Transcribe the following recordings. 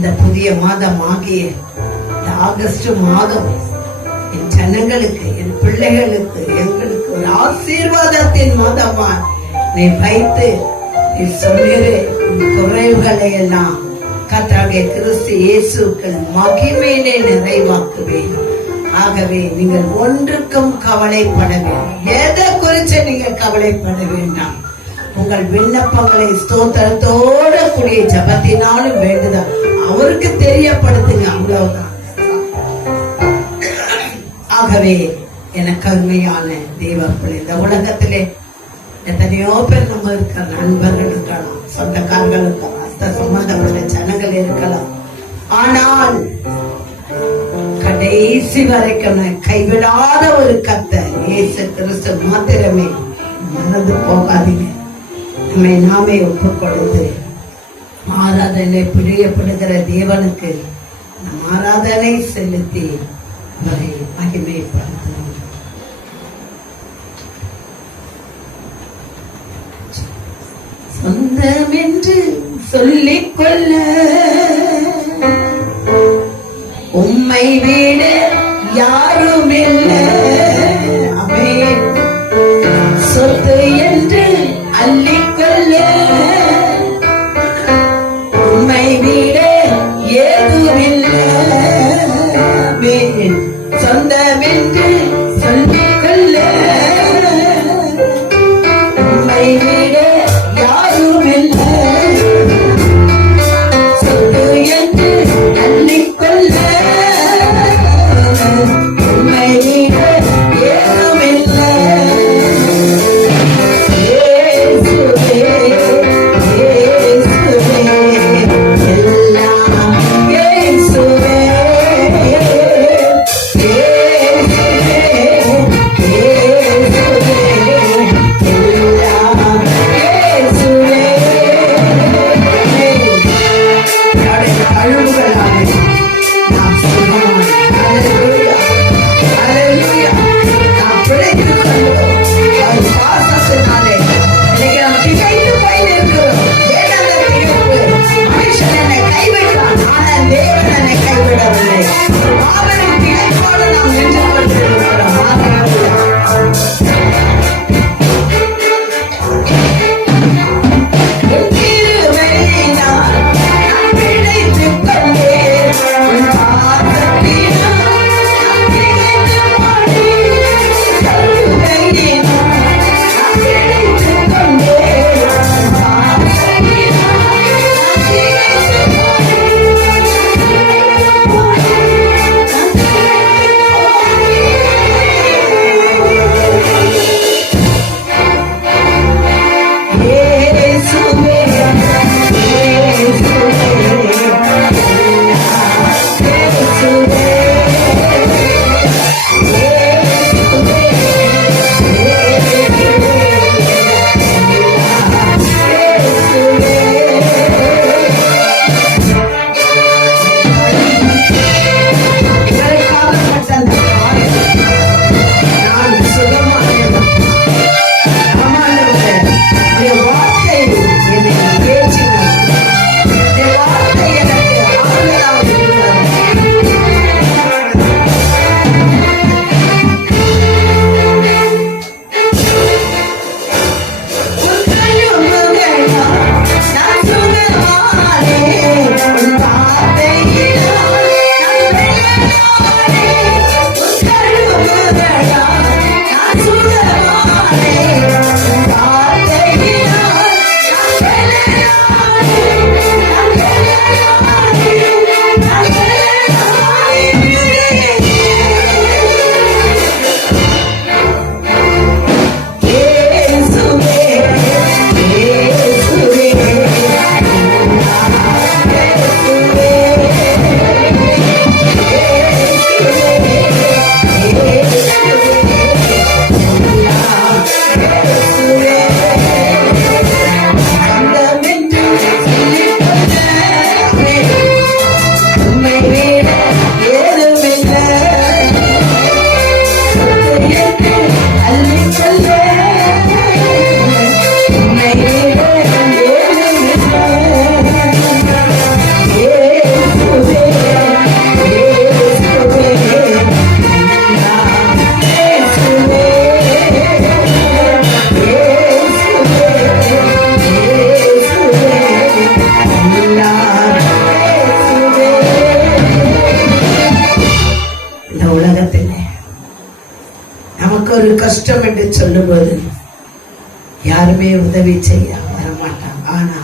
இந்த புதிய மாதம் ஆகிய ஆகஸ்ட் மாதம் என் ஜனங்களுக்கு, என் பிள்ளைகளுக்கு, எங்களுக்கு ஒரு ஆசீர்வாதத்தின் மாதமா நீ வைத்து நீ சொன்னீரே, குறைவுகளை எல்லாம் கர்த்தராகிய கிறிஸ்து இயேசுக்கள் மகிமையிலே நிறைவாக்குவேன். ஆகவே நீங்கள் ஒன்றுக்கும் கவலைப்பட வேண்டாம். எதை குறித்து நீங்கள் கவலைப்பட வேண்டாம். உங்கள் விண்ணப்பங்களை ஸ்தோத்திரத்தோட கூடிய ஜபத்தினாலும் வேண்டுதான் அவருக்கு தெரியப்படுத்துங்க, அவ்வளவுதான். ஆகவே எனக்கு அருமையான தேவப்பிள்ளை, இந்த உலகத்திலே எத்தனையோ பேர் நம்ம இருக்க நண்பர்கள் இருக்கலாம், சொந்தக்காரர்கள் இருக்கலாம், சம்பந்தப்பட்ட ஜனங்கள் இருக்கலாம். ஆனால் கடைசி வரைக்கும் கைவிடாத ஒரு கர்த்தர் இயேசு கிறிஸ்து மாத்திரமே. மறந்து போகாதீங்க. நம்மை நாமே ஒப்பு கொடுத்து ஆராதனை பிரியப்படுகிற தேவனுக்கு நம் ஆராதனை செலுத்தி அவரை மகிமைப்படுத்தணும். சொந்தம் என்று சொல்லிக் கொள்ள உம்மை விட யாரும் இல்லை. ஆமென். சொத்து என்று அள்ளிக்கொள்ள உம்மை விட ஏதுமில்லை. ஆமென். சொந்தம் என்று சொல்லிக் கொள்ள உம்மை விட யாரும் இல்லை. சொத்து என்று அள்ளிக்கொள்ள உம்மை விட ஏதுமில்லை. Yeah. கஷ்டம் என்று சொல்லும்போது யாருமே உதவி செய்ய வரமாட்டாங்க. ஆனா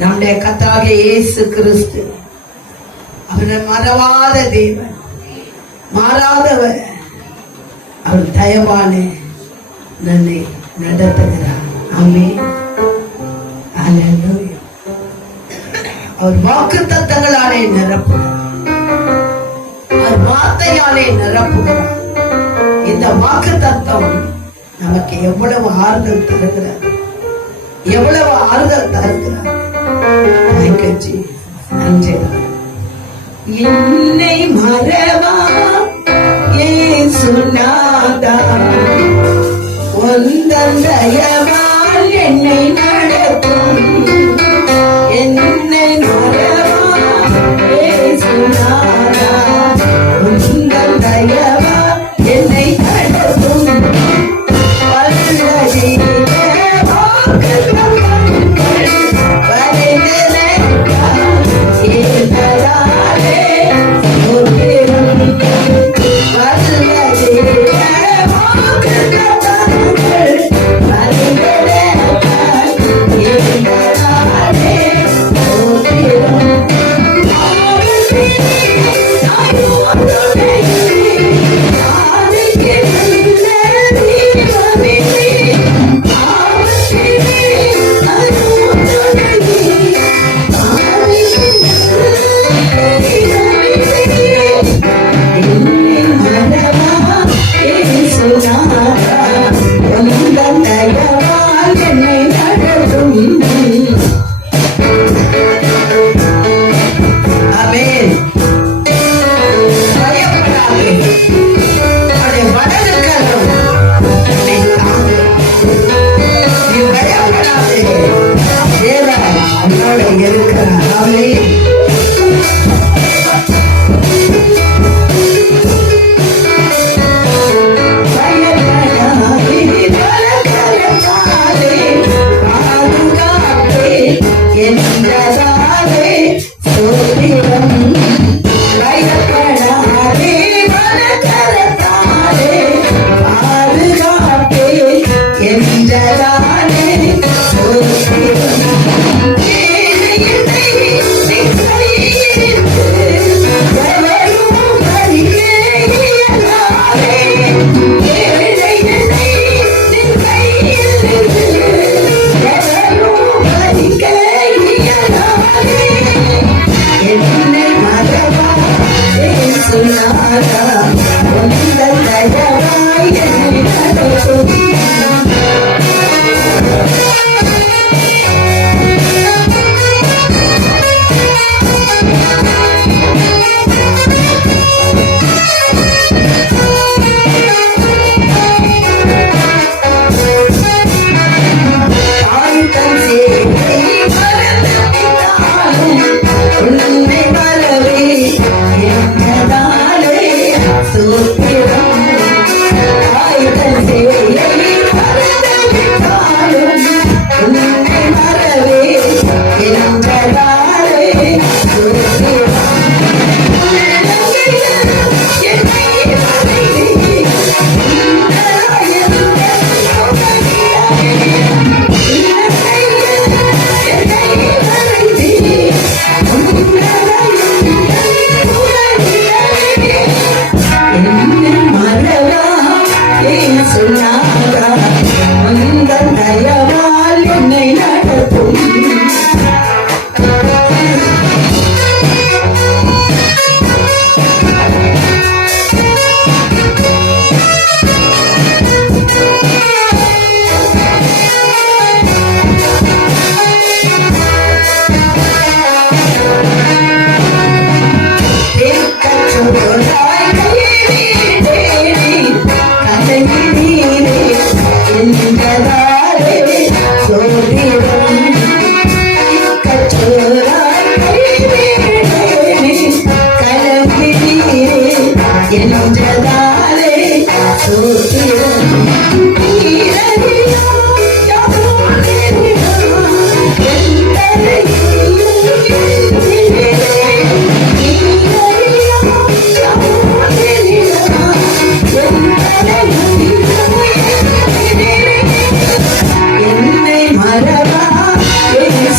நம்முடைய கர்த்தராகிய இயேசு கிறிஸ்து அவர் மறவாத தேவன், மாறாதவர். அவர் தயவான நன்னை நடத்துகிறார். ஆமென். அல்லேலூயா. அவர் வாக்குத்தத்தங்களாலே நிரப்புகிறார், அவர் வார்த்தையாலே நிரப்புகிறார். இந்த வாக்குத்தத்தம் நமக்கு எவ்வளவு ஆறுதல் தருகிறது, எவ்வளவு ஆறுதல் தருகிறது. நன்றி. என்னை மறவா இயேசுநாதா, உந்தன் தயவால் என்னை நடத்தும். என்னை மறவா இயேசுநாதா, உந்தன் தயவால் என்னை நடத்தும்.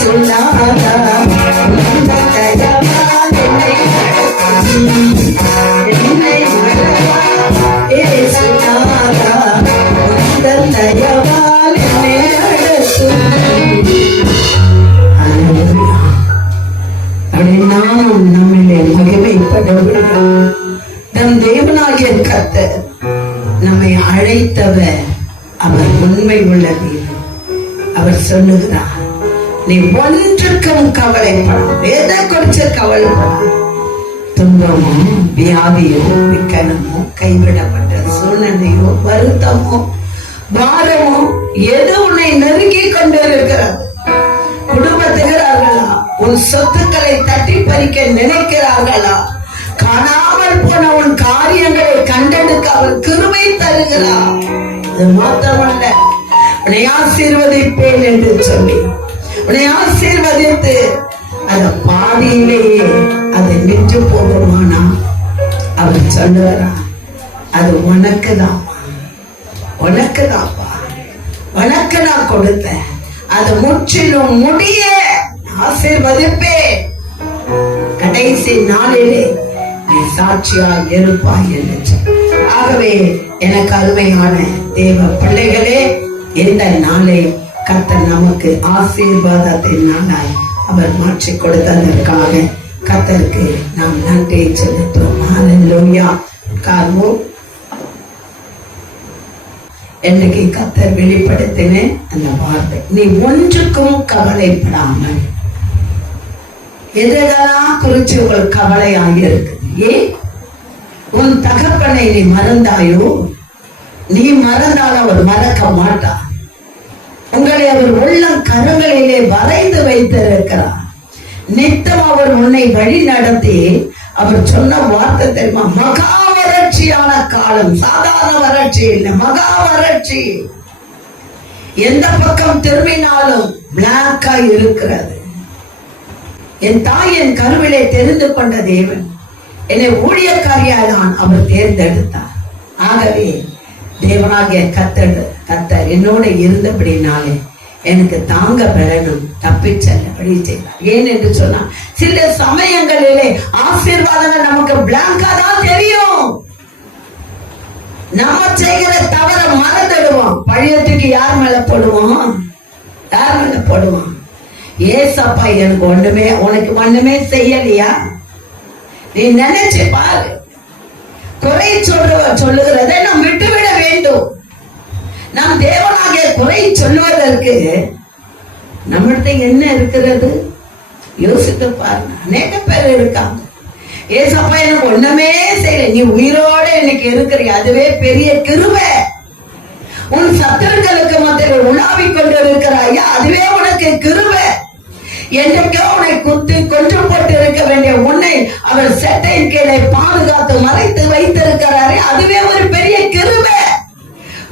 இயேசுநாதா உந்த தயவால் என்னை மறவா இயேசுநாதா உந்த தயவால் என்னை நாம் நம்மிலே மகிமைப்படுகிறோம். நம் தேவனாகிய கர்த்தர் நம்மை அழைத்தவர் அவர் உண்மை உள்ள தேவன். அவர் சொல்லுகிறார், நீ ஒன்றுக்கும் கவலைப்படாம். எதை குறிச்சு கவலைப்படாம்? துன்பமோ வியாதியோ விக்கனமோ கைவிடப்பட்ட சூழ்நிலையோ வருத்தமோ பாரமோ எது உன்னை நெருங்கி கொண்டிருக்கிறது? குடும்பத்துகிறார்களா? உன் சொத்துக்களை தட்டி பறிக்க நினைக்கிறார்களா? காணாமல் போன உன் காரியங்களை கண்டெடுக்க அவர் கிருபை தருகிறார். அது மாத்திரமல்ல, உன்னை ஆசீர்வதிப்பேன் என்று சொல்லி உன்னை ஆசீர்வதித்து அந்த பாதியிலேயே அது நின்று போகுமானா அவர் சொல்லுகிறார், அது உனக்கு தான்ப்பா, உனக்கு தான்ப்பா, உனக்கு நான் கொடுத்தேன். அது முற்றிலும் முடிய ஆசீர்வதிப்பேன். கடைசி நாளிலே நீ சாட்சியாய் இருப்பாய் என்று. ஆகவே எனக்கு அருமையான தேவ பிள்ளைகளே, இந்த நாளை கர்த்தர் நமக்கு ஆசீர்வாதத்தின் நாளாய் அவர் மாற்றி கொடுத்ததற்காக கர்த்தருக்கு நாம் நன்றியை செலுத்துவோம். ஹல்லேலூயா. காரணம் என்னைக்கு கர்த்தர் வெளிப்படுத்தின அந்த வார்த்தை, நீ ஒன்றுக்கும் கவலைப்படாமல். எதெல்லாம் குறிச்சு உங்கள் கவலையாக இருக்குது? ஏன் உன் தகப்பனை நீ மறந்தாயோ? நீ மறந்தால் அவர் மறக்க மாட்டார். உங்களை அவர் உள்ளம் கரங்களிலே வரைந்து வைத்திருக்கிறார். நித்தம் அவர் உன்னை வழி நடத்தி அவர் சொன்ன வார்த்தை தெரியுமா? மகா வறட்சியான காலம். சாதாரண வறட்சி இல்லை, மகா வறட்சி. எந்த பக்கம் திரும்பினாலும் பிளாக்கா இருக்கிறது. என் தாய் என் கருவிலே தெரிந்து கொண்ட தேவன் என்னை ஊழியக்காரியாதான் அவர் தேர்ந்தெடுத்தார். ஆகவே தேவனாகிய கர்த்தர் என்னோட இருந்தபடினாலே எனக்கு தாங்க பெறணும், தப்பிச்சல்ல வழி செய்தார். ஏன் என்று சொன்னா, சில சமயங்களிலே ஆசீர்வாதங்கள் நமக்கு பிளாங்கா தான் தெரியும். நம்ம செய்கிற தவற மறந்துடுவோம். பழையத்துக்கு யார் மேல போடுவோம்? யார் மேல போடுவோம்? ஏசப்பா எனக்கு ஒண்ணுமே, உனக்கு ஒண்ணுமே செய்யலையா? நீ நினைச்சு பாரு. குறை சொல்லுகிறதை நாம் விட்டுவிட வேண்டும். நாம் தேவனாகிய குறை சொல்லுவதற்கு நம்மகிட்ட என்ன இருக்கிறது யோசித்து பாருங்க. அநேக பேர் இருக்காங்க, ஏசப்பா எனக்கு ஒண்ணுமே செய்யல, நீ உயிரோட இன்னைக்கு இருக்கிறீ, அதுவே பெரிய கிருபை. உன் சத்துருக்களுக்கு மத்தியில் உலாவிக் கொண்டு இருக்கிறாயா, அதுவே உனக்கு கிருபை. என்றைக்கோ உன்னை குத்தி கொன்று போட்டு இருக்க வேண்டிய உன்னை அவர் செட்டையின் கீழே பாதுகாத்து மறைத்து வைத்திருக்கிறாரே, அதுவே ஒரு பெரிய கிருபை.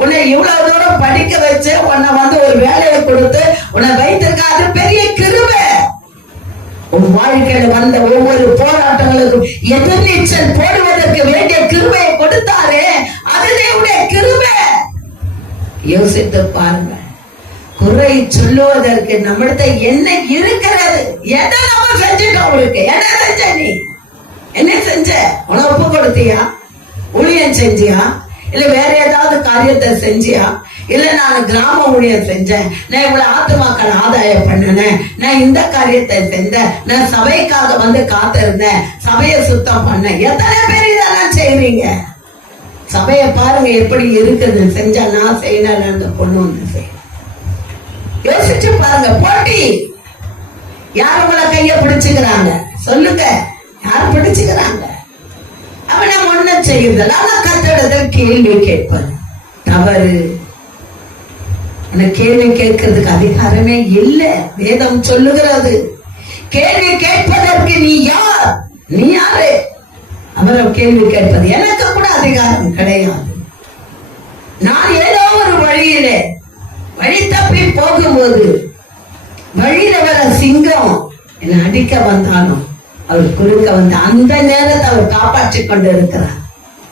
உன்னை இவ்வளவு தூரம் படிக்க வச்சு உன்னை ஒரு வேலையை கொடுத்து உன்னை வைத்திருக்க, அது பெரிய கிருபை. உன் வாழ்க்கையில வந்த ஒவ்வொரு போராட்டங்களுக்கும் எதிர்நீச்சல் போடுவதற்கு வேண்டிய கிருபையை கொடுத்தாரே, அதுவே உடைய கிருபை. யோசித்து பாருங்க. குறை சொல்லுவதற்கு நம்மிடத்தை என்ன இருக்கிறது? எதை நம்ம செஞ்சுட்டோம்? உங்களுக்கு என்ன செஞ்ச? நீ என்ன செஞ்ச? உன ஒப்பு கொடுத்தியா? ஊழியம் செஞ்சியா? இல்ல வேற ஏதாவது காரியத்தை செஞ்சியா? இல்ல நான் கிராம ஊழியம் செஞ்சேன், நான் இவ்வளவு ஆத்துமாக்கள் ஆதாயம் பண்ணினேன், நான் இந்த காரியத்தை செஞ்சேன், நான் சபைக்காக காத்திருந்தேன், சபையை சுத்தம் பண்ண. எத்தனை பேர் இதெல்லாம் செய்வீங்க? சபையை பாருங்க எப்படி இருக்குது. செஞ்சா நான் செய்யணும், அந்த பொண்ணு வந்து செய்ய. யோசிச்சு பாருங்க. போட்டி. யார் உங்களை கைய பிடிச்சுக்கிறாங்க? சொல்லுங்க, யார் பிடிச்சுக்கிறாங்க? அவன் நம்ம ஒண்ணு செய்யுதல். ஆனா கர்த்தரிடத்தில் கேள்வி கேட்பது தவறு. கேள்வி கேட்கறதுக்கு அதிகாரமே இல்லை. வேதம் சொல்லுகிறது, கேள்வி கேட்பதற்கு நீ யார்? நீ யாரு? அவரை கேள்வி கேட்பது எனக்கு கூட அதிகாரம் கிடையாது. நான் ஏதோ ஒரு வழியிலே வழி தப்பி போகும்போது வழியில வர சிங்கம் என்னை அடிக்க வந்தாலும் அவர் குறுக்க வந்து அந்த நேரத்தை அவர் காப்பாற்றிக் கொண்டு இருக்கிறார்.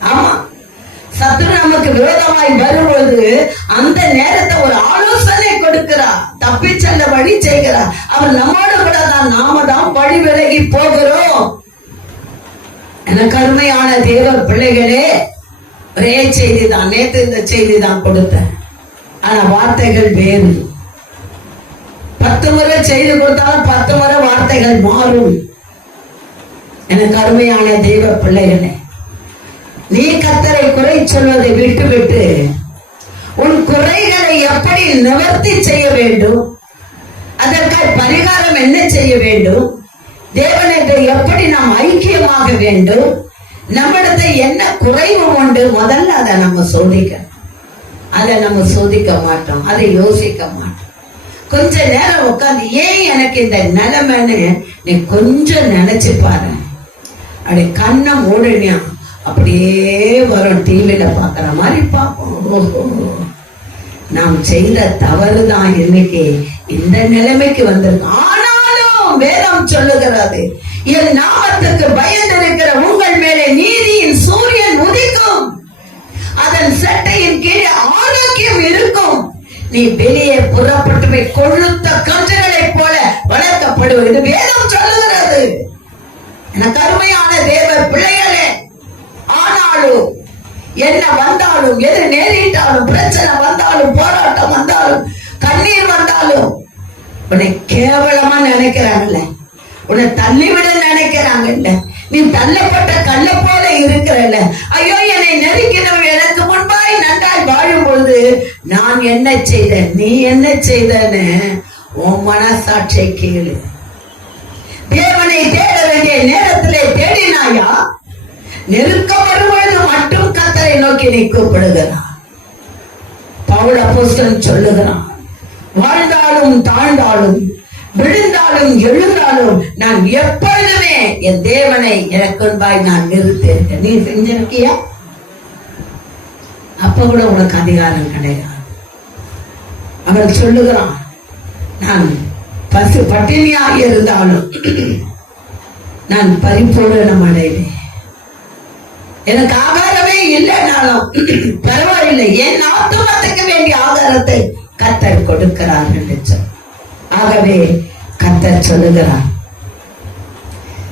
ஆமா, சத்துரு நமக்கு விரோதமாய் வரும்போது அந்த நேரத்தை ஒரு ஆலோசனை கொடுக்கிறார். தப்பி செல்ல வழி செய்கிறார். அவர் நம்மோடு கூட தான், நாம தான் வழி விலகி போகிறோம். எனக்கு அருமையான தேவ பிள்ளைகளே, ஒரே செய்தி தான், நேற்று இந்த செய்தி தான் கொடுத்தேன். ஆனா வார்த்தைகள் வேறு. 10 முறை செய்தி கொடுத்தாலும் 10 முறை வார்த்தைகள் மாறும். எனக்கு அருமையான தெய்வ பிள்ளைகளே, நீ கர்த்தரை குறை சொல்வதை விட்டுவிட்டு உன் குறைகளை எப்படி நிவர்த்தி செய்ய வேண்டும், அதற்காக பரிகாரம் என்ன செய்ய வேண்டும், தேவனுக்கு எப்படி நாம் ஐக்கியமாக வேண்டும், நம்மிடத்தை என்ன குறைவு உண்டு, முதல்ல அதை நம்ம சோதிக்கணும். அதை நம்ம சோதிக்க மாட்டோம், அதை யோசிக்க மாட்டோம். கொஞ்ச நேரம் உட்காந்து ஏன் எனக்கு இந்த நிலைமைன்னு நீ கொஞ்சம் நினைச்சு பாரு. அப்படி கண்ணை மூடுனியா அப்படியே வரும், டிவியில பாக்குற மாதிரி பார்ப்போம். ஓஹோ, நாம் செய்த தவறுதான் இன்னைக்கு இந்த நிலைமைக்கு வந்திருக்கோம். ஆனாலும் வேதம் சொல்லுகிறது, என் நாமத்துக்கு பயந்திருக்கிற உங்கள் மேலே நீதியின் சூரியன் உதிக்கும், அதன் சட்டையின் கீழே ஆரோக்கியம் இருக்கும், நீ வெளியே புறப்பட்டு போய் கொழுத்த கன்றுகளை போல வளர்க்கப்படுவது வேதம் சொல்லுகிறது. எனக்கு அருமையான தேவ பிள்ளைகளே, ஆனாலும் என்ன வந்தாலும், எது நேரிட்டாலும், பிரச்சனை வந்தாலும், போராட்டம் வந்தாலும், கண்ணீர் வந்தாலும், உன்னை கேவலமா நினைக்கிறாங்கல்ல, உன்னை தள்ளிவிட நினைக்கிறாங்கல்ல, நீ தள்ளப்பட்ட கல்ல போல இருக்கிறல்ல, ஐயோ என்னை நெருக்கினவன் எனக்கு முன்பாய் நன்றாய் வாழும் பொழுது நான் என்ன செய்தேன், நீ என்ன செய்தன்னு உன் மனசாட்சியை கேளு. தேவனை தேட வேண்டிய நேரத்திலே தேடினாயா? நெருக்கம் வருவது மட்டும் கர்த்தரை நோக்கி நீ கூப்பிடுகிறான். பவுல் அப்போஸ்தலன் சொல்லுகிறான், வாழ்ந்தாலும் தாழ்ந்தாலும் விழுந்தாலும் எழுந்தாலும் நான் எப்பொழுதுமே என் தேவனை எனக்கு முன்பாய் நான் நிறுத்திருக்கேன். நீ செஞ்சிருக்கியா? அப்ப கூட உனக்கு அதிகாரம் கிடையாது. அவன் சொல்லுகிறான், நான் பட்டினியாக இருந்தாலும் நான் பரிபூரணம் அடைவேன். எனக்கு ஆகாரமே இல்லைனாலும் பரவாயில்லை, என் ஆத்துமத்துக்கு வேண்டிய ஆகாரத்தை கர்த்தர் கொடுக்கிறார் என்று சொல். ஆகவே கர்த்தர் சொல்லுகிறார்,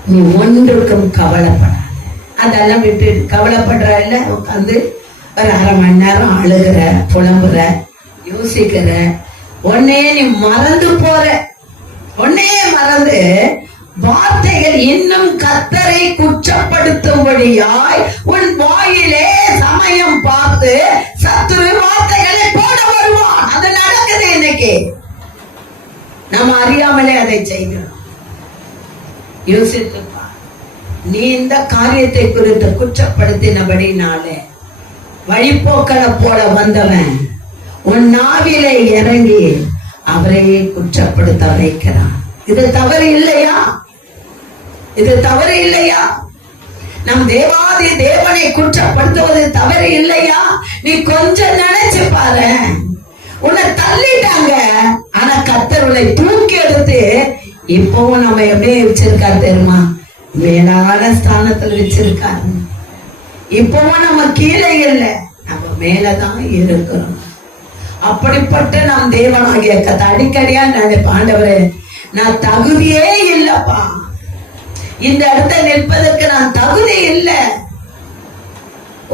நீ ஒன்றுக்கும் கவலைப்படாத. அதெல்லாம் விட்டு கவலைப்படுற இல்ல, உட்காந்து ஒரு 1/2 மணி நேரம் அழுகிற, புலம்புற, யோசிக்கிற, உன்னே நீ மறந்து போற, உன்னே மறந்து வார்த்தைகள் இன்னும் கர்த்தரை குற்றப்படுத்தும்படியாய் உன் வாயிலே சமயம் பார்த்து சத்துரு வார்த்தைகளை போட வருவான். அது நடக்குது இன்னைக்கு. நம்ம அறியாமலே அதை செய்கிறோம். யோசித்துப்பா, நீ இந்த காரியத்தை குறித்து குற்றப்படுத்தினபடினாலே வழிபோக்கனை போல வந்தவன் உன் நாவிலே இறங்கி அவரையே குற்றப்படுத்த வைக்கிறான். இது தவறு இல்லையா? இது தவறு இல்லையா? நம் தேவாதி தேவனை குற்றப்படுத்துவது தவறு இல்லையா? நீ கொஞ்சம் நினைச்சு பாரு. உன்னை தள்ளிட்டாங்க, ஆனா கர்த்தர் உன்னை தூக்கி எடுத்து இப்பவும் நம்ம எப்படி வச்சிருக்காரு தெரியுமா? மேலான ஸ்தானத்துல வச்சிருக்காரு. இப்பவும் நம்ம கீழே இல்லை, நம்ம மேலதான் இருக்கிறோம். அப்படிப்பட்ட நம் தேவனாகிய கர்த்தர் அடிக்கடியா நினைப்ப, ஆண்டவரே நான் தகுதியே இல்லப்பா, இந்த இடத்துல நிற்பதற்கு நான் தகுதி இல்லை.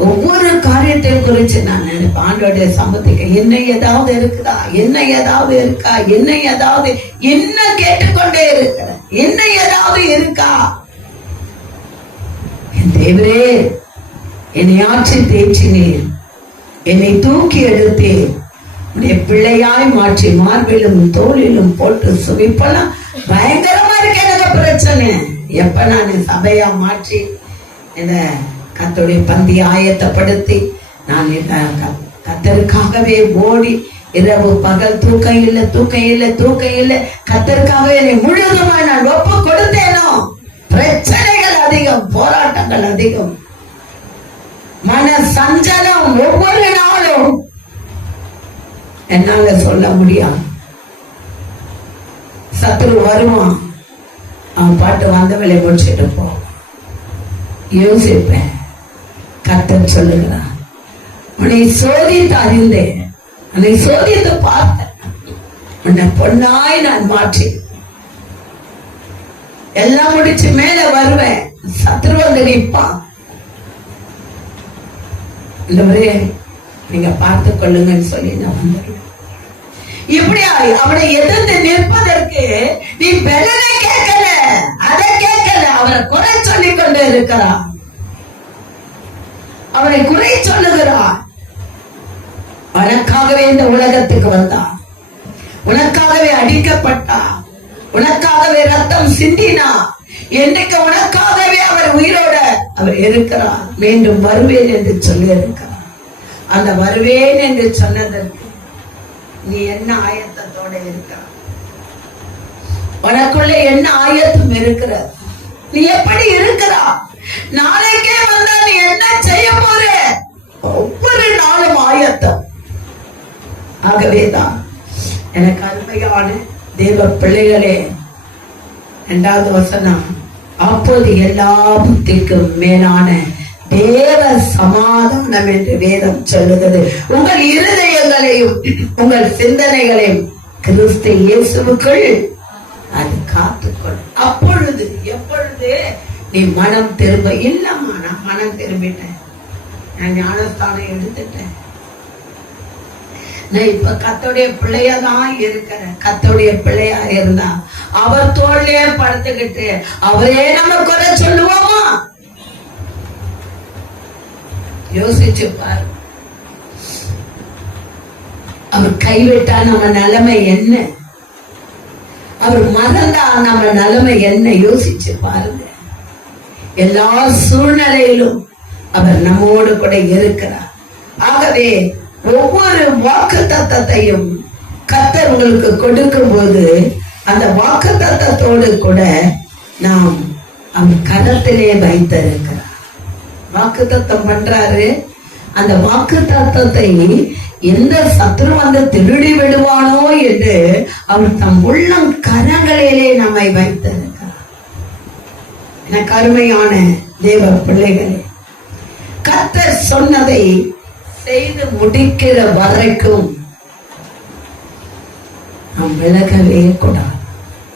ஒவ்வொரு காரியத்தையும் குறிச்சு நான் நினைப்பேன், ஆண்டவருடைய சமத்துக்கு என்ன ஏதாவது இருக்குதா, என்ன ஏதாவது இருக்கா, என்ன ஏதாவது என்ன கேட்டுக்கொண்டே இருக்கிற, என்ன ஏதாவது இருக்கா? என் தேவரே, என்னை ஆட்சி தேய்ச்சினீர், என்னை தூக்கி எடுத்தேன், உன்னை பிள்ளையாய் மாற்றி மார்பிலும் தோளிலும் போட்டு சுவிப்பெல்லாம் பயங்கரமா இருக்கு எனக்கு பிரச்சனை. எப்ப நான் சபையா மாற்றி என்ன கர்த்தருடைய பந்தி ஆயத்தப்படுத்தி நான் கர்த்தருக்காகவே ஓடி இரவு பகல் தூக்கம் இல்லை கர்த்தருக்காகவே என்னை முழுவதுமா நான் ஒப்பு கொடுத்தேனோ, பிரச்சனைகள் அதிகம், போராட்டங்கள் அதிகம், மன சஞ்சலம் ஒவ்வொரு நாளும் என்னால சொல்ல முடியாது. சத்துரு வருவான், அவன் பாட்டு வந்தவளை முடிச்சுட்டு போ. யோசிப்பேன், கர்த்தர் சொல்லுகிறான், உன்னை சோதித்து அறிந்தேன், உன்னை சோதித்து பார்த்தேன், உன்னை பொன்னாய் நான் மாற்றி எல்லாம் முடிச்சு மேல வருவேன். சத்துரு வந்து நிற்பான். நீங்க பார்த்து கொள்ளுங்கன்னு சொல்லி நான் வந்துடுவேன். இப்படியா அவனை எதிர்த்து நிற்பதற்கு நீ பலனை கேட்கல, அதை கேட்கல. அவரை குறை சொல்லி கொண்டு இருக்கிறான். அவரை குறை சொல்லுகிறான். உனக்காகவே இந்த உலகத்துக்கு வந்தான். உனக்காகவே அடிக்கப்பட்டான். உனக்காகவே ரத்தம் சிந்தினா. என்றைக்கு உனக்காகவே அவர் உயிரோட அவர் இருக்கிறார். மீண்டும் வருவேன் என்று சொல்லி இருக்கிறார். அந்த வருவேன் என்று சொன்னதற்கு நீ என்ன ஆயத்தத்தோட இருக்க? உனக்குள்ள என்ன ஆயத்தம் இருக்கிற? நீ எப்படி இருக்கிறா? நாளைக்கே வந்தா நீ என்ன செய்ய போற? ஒவ்வொரு நாளும் ஆயத்தம். ஆகவேதான் எனக்கு அருமையான தேவ பிள்ளைகளே, 2வது வசனம், அப்போது எல்லா புத்திக்கும் மேலான தேவ சமாதானம் என்று வேதம் சொல்லுகிறது. உங்கள் இருதயங்களையும் உங்கள் சிந்தனைகளையும் கிறிஸ்து இயேசுவுக்குள் அது காத்துக்கொள்ளும். அப்பொழுது எப்பொழுது நீ மனம் திரும்ப. இல்லம்மா நான் மனம் திரும்பிட்டேன், நான் ஞானஸ்தானம் எடுத்துட்டேன், நான் இப்ப கர்த்தருடைய பிள்ளையதான் இருக்கிறேன். கர்த்தருடைய பிள்ளையா இருந்தா அவர் தோளிலே படுத்துக்கிட்டு அவரே நம்ம குறை சொல்லுவோமா? யோசிச்சு பாரு. அவர் கைவிட்டா நம்ம நிலைமை என்ன? அவர் மறந்தா நம்ம நிலைமை என்ன? யோசிச்சு பாருங்க. எல்லா சூழ்நிலையிலும் அவர் நம்மோடு கூட இருக்கிறார். ஆகவே ஒவ்வொரு வாக்கு தத்தத்தையும் கர்த்தர் உங்களுக்கு கொடுக்கும் போது அந்த வாக்கு தத்தத்தோடு கூட நாம் அவர் கரத்திலே வைத்திருக்கிறார். வாக்கு தத்தம் பண்றாரு. அந்த வாக்கு தத்தத்தை எந்த சத்துரு வந்து திருடி விடுவானோ என்று அவர் தம் உள்ளம் கரங்களிலே நம்மை வைத்திருக்கிறார். எனக்கு அருமையான தேவ பிள்ளைகளே, கர்த்தர் சொன்னதை செய்து முடிக்கிற வரைக்கும் நாம் விலகவே கூடாது.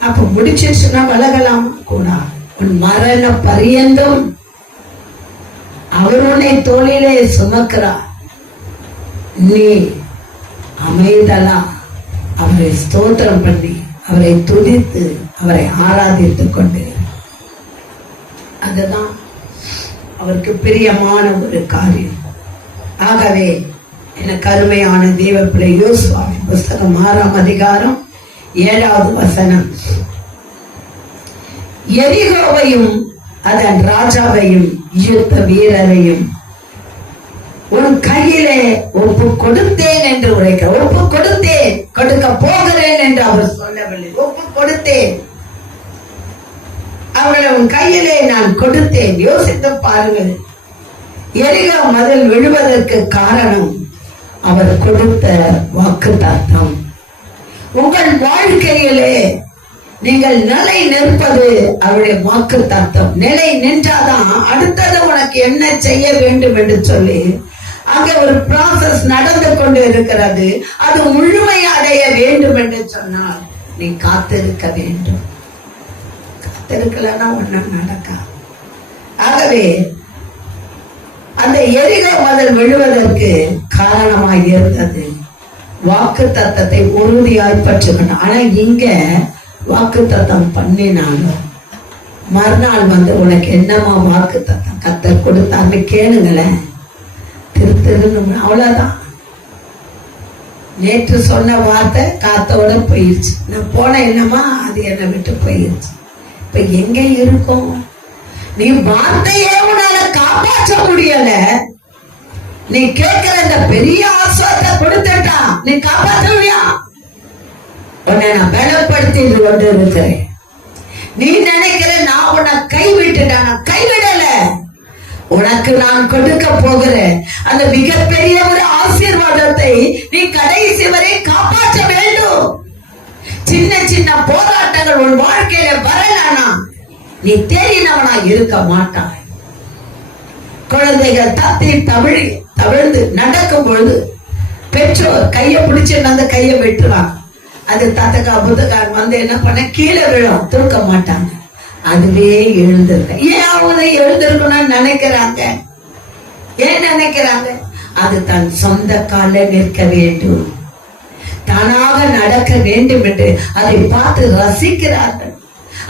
அப்ப முடிச்சிருச்சுன்னா விலகலாம் கூடாது. உன் மரண பரியந்தம் அவர் உன்னை தோளிலே சுமக்கிறார். நீ அமைதலா அவரை ஸ்தோத்திரம் பண்ணி அவரை துதித்து அவரை ஆராதித்துக் கொண்டு, அதுதான் அவருக்கு பிரியமான ஒரு காரியம். ஆகவே எனக்கு அருமையான தேவ பிள்ளை, யோசுவாவின் புஸ்தகம் 6ஆம் அதிகாரம் 7வது வசனம், எரிகோவையும் அதன் ராஜாவையும் யுத்த வீரரையும் உன் கையிலே ஒப்பு கொடுத்தேன் என்று உரைக்க. ஒப்பு கொடுத்தேன், கொடுக்க போகிறேன் என்று அவர் சொல்லவில்லை. ஒப்பு கொடுத்தேன், அவர்களை உன் கையிலே நான் கொடுத்தேன். யோசித்து பாருங்கள். எரிகோ மதில் விழுவதற்கு காரணம் அவர் கொடுத்த வாக்குத்தத்தம். உங்கள் வாழ்க்கையிலே நீங்கள் நிலை நிற்பது அவருடைய வாக்குத்தத்தம். நிலை நின்றாதான் அடுத்தது உனக்கு என்ன செய்ய வேண்டும் என்று சொல்லி அங்கே ஒரு ப்ராசஸ் நடந்து கொண்டு இருக்கிறது. அது முழுமை அடைய வேண்டும் என்று சொன்னால் நீ காத்திருக்க வேண்டும். காத்திருக்கலன்னா ஒன்னும் நடக்காது. ஆகவே அந்த எரிகோ மதில் விழுவதற்கு காரணமாக இருந்தது வாக்கு தத்தத்தை உறுதியாய் பற்றுக்கணும். ஆனா இங்க வாக்கு தத்தம் பண்ணினாலும் மறுநாள் வந்து உனக்கு என்னமா வாக்கு தத்தம் கர்த்தர் கொடுத்தாருன்னு கேளுங்களேன். திருத்தணும், அவ்வளவுதான். நேற்று சொன்ன வார்த்தை காத்தோட போயிடுச்சு. நான் போன என்னமா அது என்னை விட்டு போயிடுச்சு. இப்ப எங்க இருக்கும்? நீ வார்த்தையே உன்னால காப்பாற்ற முடியல. நீ கேட்கிற இந்த பெரிய ஆசோத்தை கொடுத்துட்டா நீ காப்பாற்றுவியா? உன்னை நான் பலப்படுத்தி கொண்டு இருக்கிறேன். நீ நினைக்கிற நான் உன்னை கைவிட்டுட்டேன். நான் கைவிடல. உனக்கு நான் கொடுக்க போகிறேன் அந்த மிகப்பெரிய ஒரு ஆசீர்வாதத்தை நீ கடைசி வரை காப்பாற்ற வேண்டும். சின்ன சின்ன போராட்டங்கள் உன் வாழ்க்கையில வரலானா நீ தேறினவனா இருக்க மாட்டாய். குழந்தைகள் தத்தி தவிழ்ந்து நடக்கும் பொழுது பெற்றோர் கையை பிடிச்சு அந்த கையை வெட்டுவாங்க. அது தத்தக்கா புத்தக்காரன் வந்து என்ன பண்ண கீழே விழும், தூக்க மாட்டாங்க, அதுவே எழுந்திருக்க. ஏன் அவங்க எழுந்திருக்கணும்னு நினைக்கிறாங்க? ஏன் நினைக்கிறாங்க? அது தன் சொந்த கால நிற்க வேண்டும், தானாக நடக்க வேண்டும் என்று அதை பார்த்து ரசிக்கிறார்கள்.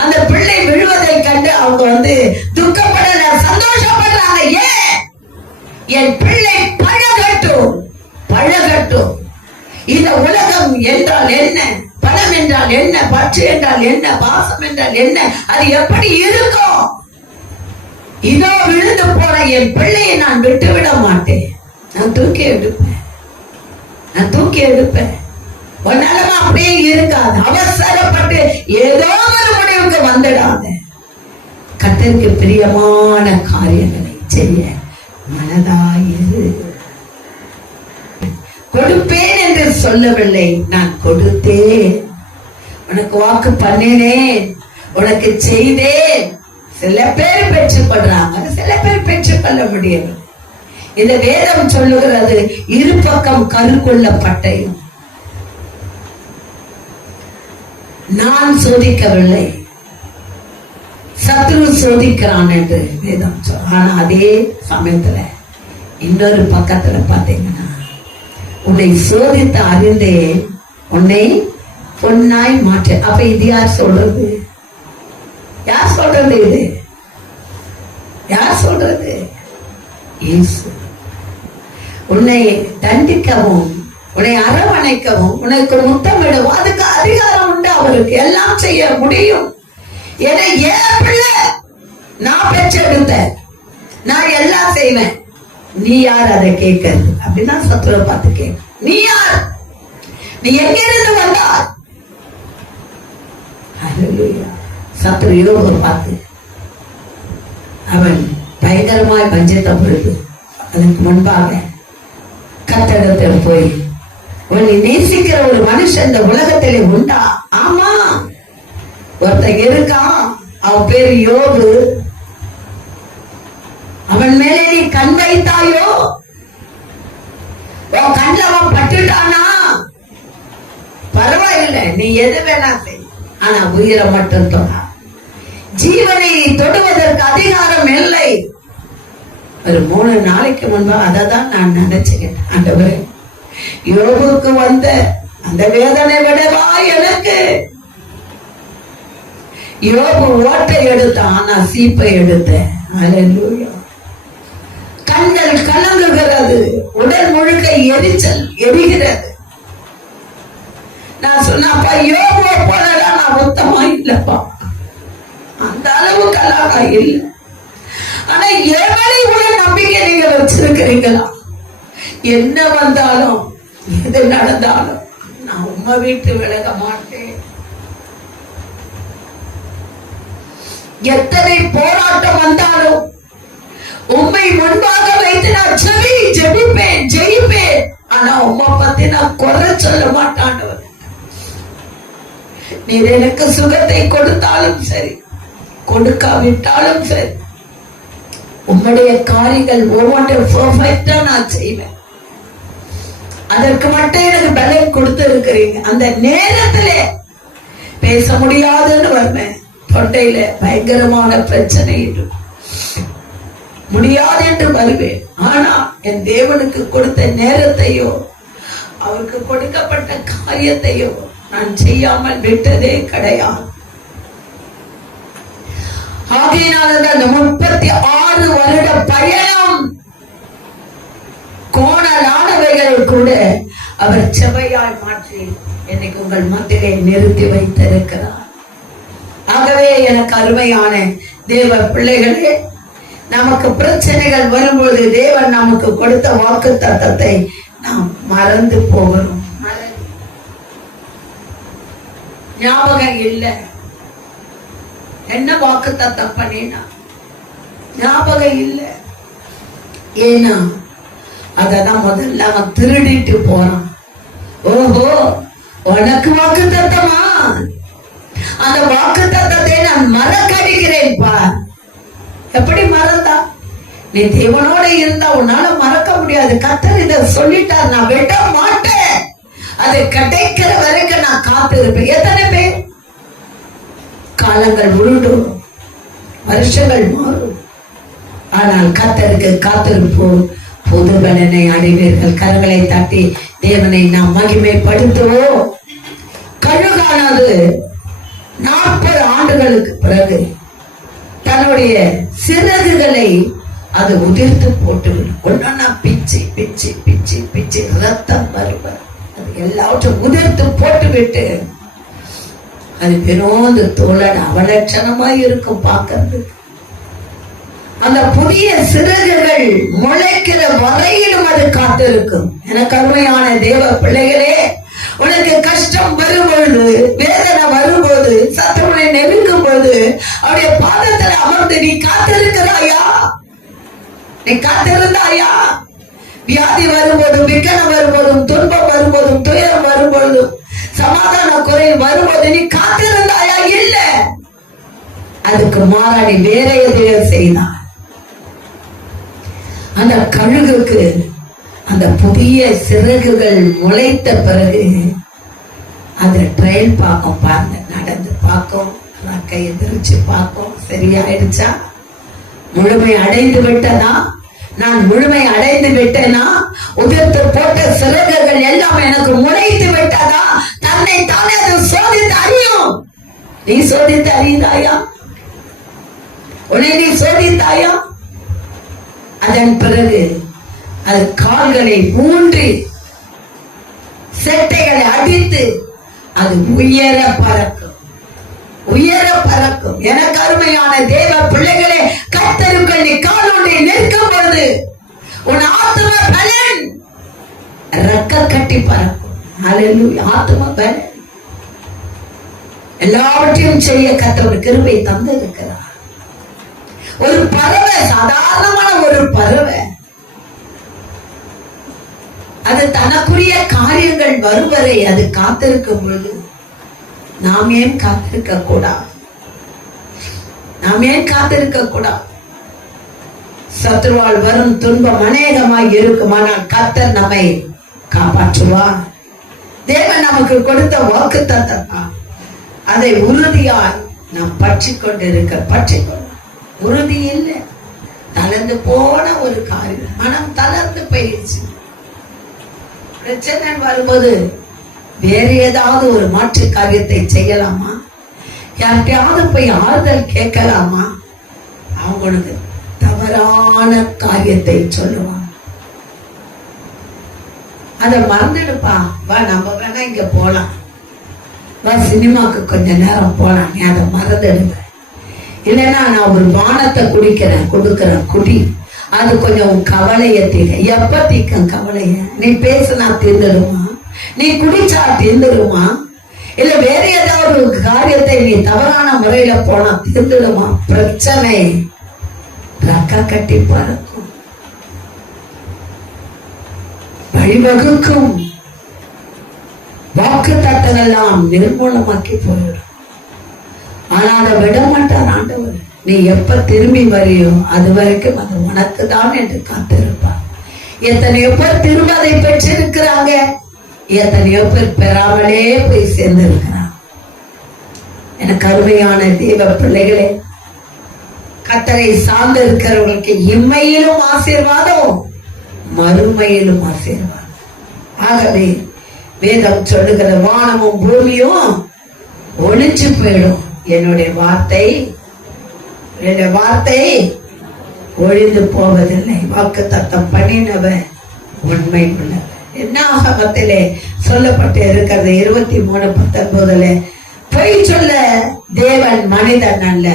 அந்த பிள்ளை விழுவதை கண்டு அவங்க வந்து துக்கப்படல, சந்தோஷப்படுறாங்க. ஏன்? என் பிள்ளை பழகட்டும், பழகட்டும். இந்த உலகம் என்றால் என்ன, பணம் என்றால் என்ன, பற்று என்றால் என்ன, பாசம் என்றால் என்ன, அது எப்படி இருக்கும்? இதோ விழுந்து போன என் பிள்ளையை நான் விட்டுவிட மாட்டேன், நான் தூக்கி எடுப்பேன், நான் தூக்கி எடுப்பேன். ஒரு நிலைமை அப்படியே இருக்காது. அவசரப்பட்டு ஏதோ ஒரு முடிவுக்கு வந்துடாத. கர்த்தருக்கு பிரியமான காரியங்களை செய்ய மனதாயிரு. கொடுப்பேன் என்று சொல்லவில்லை, நான் கொடுத்தேன், உனக்கு வாக்கு பண்ணினேன், உனக்கு செய்தேன். சில பேர் பெற்றுக் கொள்றாங்க, சில பேர் பெற்றுக்கொள்ள முடியவில்லை. இந்த வேதம் சொல்லுகிறது, இரு பக்கம் கருக்குள்ள பட்டயம். நான் சோதிக்கவில்லை, சத்ரு சோதிக்கிறான் என்று வேதம் சொல்ல. ஆனா அதே சமயத்துல இன்னொரு பக்கத்துல பாத்தீங்கன்னா, உன்னை சோதித்து அறிந்தேன், உன்னை பொன்னாய் மாற்ற. அப்ப இது யார் சொல்றது? யார் சொல்றது? இது யார் சொல்றது? இயேசு. உன்னை தண்டிக்கவும், உன்னை அரவணைக்கவும், உனக்கு முத்தமிடவும் அதுக்கு அதிகாரம் உண்டு அவருக்கு. எல்லாம் செய்ய முடியும். ஏன்னா ஏன் பிள்ளை நான் பெற்றெடுத்த, நான் எல்லாம் செய்வேன். நீ யார் அதை கேட்கறது? அப்படின்னா சத்துருவை பார்த்து கேட்க, நீ யார்? நீ எங்கிருந்து வந்தார்? சத்துரு யோபை பார்த்து, அவன் பயங்கரமாய் பஞ்சத்த பொழுது அதற்கு முன்பாக கர்த்தரிடத்தில் போய், உன்னை நேசிக்கிற ஒரு மனுஷன் இந்த உலகத்திலே உண்டா? ஆமா, ஒருத்தன் இருக்கான், அவன் பேரு யோபு. அவன் மேலே நீ கண் வைத்தாயோ? உன் கண்ணில் அவன் பட்டுட்டானா? பரவாயில்லை, நீ எது வேணா செய், ஆனா உயிரை மட்டும் தொடா. ஜீவனை தொடுவதற்கு அதிகாரம் இல்லை. ஒரு 3 நாளைக்கு முன்பா அதை தான் நான் நினைச்சுக்கிட்டேன். ஆண்டவரே, யோபுக்கு வந்த அந்த வேதனை விடவா எனக்கு? யோபு ஓட்டை எடுத்தான், ஆனா சீப்பை எடுத்தேன். அல்லேலூயா. கண்கள் கலங்குகிறது, உடல் முழுக்க எரிச்சல் எரிகிறது. நான் சொன்னப்பா, யோபுவை போலலாம் நான் உத்தமா இல்லப்பா, அந்த அளவுக்கு அழகா இல்லை. ஆனா எவனை இவ்வளவு நம்பிக்கை நீங்க வச்சிருக்கிறீங்களா? என்ன வந்தாலும் எது நடந்தாலும் நான் உம்மை வீட்டு விலக மாட்டேன். எத்தனை போராட்டம் வந்தாலும் உம்மை முன்பாக வைத்து நான் ஜெபிப்பேன், ஜெயிப்பேன். ஆனா உம்மை பத்தி நான் குறை சொல்ல மாட்டான். நீர் எனக்கு சுகத்தை கொடுத்தாலும் சரி, கொடுக்காவிட்டாலும் சரி, உம்முடைய காரியங்கள் ஒவ்வொன்றும் பெர்ஃபெக்ட்டா நான் செய்வேன். அதற்கு மட்டும் எனக்கு பலன் கொடுத்து இருக்கிறீங்க. அந்த நேரத்திலே பேச முடியாதுன்னு வருவேன், தொண்டையில பயங்கரமான பிரச்சனை முடியாது என்று வருவேன். ஆனா என் தேவனுக்கு கொடுத்த நேரத்தையோ அவருக்கு கொடுக்கப்பட்ட காரியத்தையோ நான் செய்யாமல் விட்டதே கிடையாது. ஆகையினால் அந்த 36 வருட பயணம் கோணலானவைகளை கூட அவர் செவையாய் மாற்றி என்னைக்கு உங்கள் மத்தியிலே நிறுத்தி வைத்திருக்கிறார். ஆகவே எனக்கு அருமையான தேவ பிள்ளைகளே, நமக்கு பிரச்சனைகள் வரும்போது தேவன் நமக்கு கொடுத்த வாக்கு தத்தத்தை நாம் மறந்து போகிறோம். ஞாபகம் இல்லை. என்ன வாக்கு தத்தம் பண்ணினா ஞாபகம் இல்லை. ஏன்னா அததான் முதல்ல அவன் திருடிட்டு போறான். ஓஹோ, உனக்கு வாக்கு தத்தமா? அந்த வாக்கு தத்தத்தை நான் மறக்கடிக்கிறேன் பார். எப்படி மறந்தா? நீ தேவனோட இருந்தா உன்னால மறக்க முடியாது. கர்த்தர் இத சொல்லிட்டார், நான் விட மாட்டேன். அது கிடைக்கிற வரைக்கும் நான் காத்திருப்பேன். எத்தனை பேர்? காலங்கள் உருண்டும், வருஷங்கள் மாறும், ஆனால் கர்த்தருக்கு காத்திருப்போம், புது பலனை அடைவீர்கள். கரங்களை தட்டி தேவனை நாம் மகிமைப்படுத்துவோம். கழுகானது 40 ஆண்டுகளுக்கு பிறகு தன்னுடைய சிறகுகளை அது உதிர்த்து போட்டுவிடும். ஒன்னா பிச்சு பிச்சு பிச்சு பிச்சு ரத்தம் வருவது அது எல்லாவற்றையும் உதிர்த்து போட்டுவிட்டு அது பெரோந்து தோழன் அவலட்சணமாய் இருக்கும் பார்க்கறது. அந்த புதிய சிறகுகள் முளைக்கிற வரையிலும் அது காத்திருக்கும். எனக்கு அருமையான தேவ பிள்ளைகளே, உனக்கு கஷ்டம் வரும்பொழுது, வேதனை வரும்போது, சத்துருவை நெருங்கும் போது அவருடைய பாதத்தில் அமர்ந்து நீ காத்திருக்கிறாயா? நீ காத்திருந்தாயா? வியாதி வரும்போதும், விக்கனம் வரும்போதும், துன்பம் வரும்போதும், துயரம் வரும்போதும், சமாதான குறை வரும்போது நீ காத்திருந்தாயா? இல்ல, அதுக்கு மாறாடி வேற எதையோ செய்தான். அந்த கழுகுக்கு அந்த புதிய சிறகுகள் முளைத்த பிறகு அது ட்ரையல் பார்க்கும். பாருங்க, நடந்து பார்க்கும், கையை விரிச்சு பார்க்கும், சரியாயிடுச்சா, முழுமை அடைந்து விட்டனா, நான் முழுமை அடைந்து விட்டேனா, உதிர்த்து போட்ட சிறகுகள் எல்லாம் எனக்கு முளைத்து விட்டதா, தன்னை தானே அது சோதித்து அறியும். நீ சோதித்து அறிந்தாயா? உன்னை நீ சோதித்தாயா? அதன் பிறகு அது கால்களை ஊன்றி செட்டைகளை அடித்து அது உயர பறக்கும், உயர பறக்கும். எனக்கு அருமையான தேவ பிள்ளைகளே, கர்த்தருக்குள் நீ காலொன்றை நிற்கும் பொழுது உன் ஆத்தும பலன் ரெக்க கட்டி பறக்கும். ஹல்லேலூயா. ஆத்தும பலன் எல்லாவற்றையும் செய்ய கர்த்தர் கிருபை தந்திருக்கிறார். ஒரு பறவை, சாதாரணமான ஒரு பறவை, அது தனக்குரிய காரியங்கள் வருவரை அது காத்திருக்கும் பொழுது நாம் ஏன் காத்திருக்க கூடாது? நாம் ஏன் காத்திருக்க கூடாது? சத்துருவால் வரும் துன்பம் அநேகமாய் இருக்குமானால் கர்த்தர் நம்மை காப்பாற்றுவார். தேவன் நமக்கு கொடுத்த வாக்குத்தத்தம் அதை உறுதியாய் நாம் பற்றி கொண்டிருக்க உறுதி இல்லை. தளர்ந்து போன ஒரு காரியம், மனம் தளர்ந்து போயிடுச்சு. பிரச்சனை வரும்போது வேற ஏதாவது ஒரு மாற்று காரியத்தை செய்யலாமா? யார்கிட்டயாவது போய் ஆறுதல் கேட்கலாமா? அவங்களுக்கு தவறான காரியத்தை சொல்லுவாங்க. அத மறந்துடுப்பா, வா நம்ம வேணா இங்க போலாம், வா சினிமாக்கு கொஞ்ச நேரம் போலாம், நீ அதை மறந்துடுங்க. இல்லைன்னா நான் ஒரு பானத்தை கொடுக்கிறேன் குடி, அது கொஞ்சம் கவலைய தீர. எப்ப தீக்கும் கவலைய? நீ பேசினா தீர்ந்துடுமா? நீ குடிச்சா தீர்ந்துடுமா? இல்ல வேற ஏதாவது ஒரு காரியத்தை நீ தவறான முறையில போனா தீர்ந்துடுமா? பிரச்சனை ரக்க கட்டி பறக்கும், வழிவகுக்கும், வாக்கு தத்தங்கள்லாம் நிர்மூலமாக்கி போயிடும். ஆனா அதை விட மாட்டார் ஆண்டவர். நீ எப்ப திரும்பி வரையோ அது வரைக்கும் அது உனக்கு தான் என்று காத்திருப்பார். எத்தனையோ பேர் திரும்ப அதை பெற்றிருக்கிறாங்க, எத்தனையோ பேர் பெறாமலே போய் சேர்ந்து இருக்கிறாங்க. எனக்கு அருமையான தேவ பிள்ளைகளே, கர்த்தரை சார்ந்து இருக்கிறவர்களுக்கு இம்மையிலும் ஆசீர்வாதம், மறுமையிலும் ஆசீர்வாதம். ஆகவே வேதம் சொல்லுகிற வானமும் பூமியும் ஒளிச்சு போயிடும், என்னுடைய வார்த்தை ஒழிந்து போவதில்லை. வாக்கு தத்தம் பண்ணினவன் உண்மை உள்ளவர். என்ன ஆகமத்திலே சொல்லப்பட்டு இருக்கிறது 23:19, பொய் சொல்ல தேவன் மனிதன் அல்ல,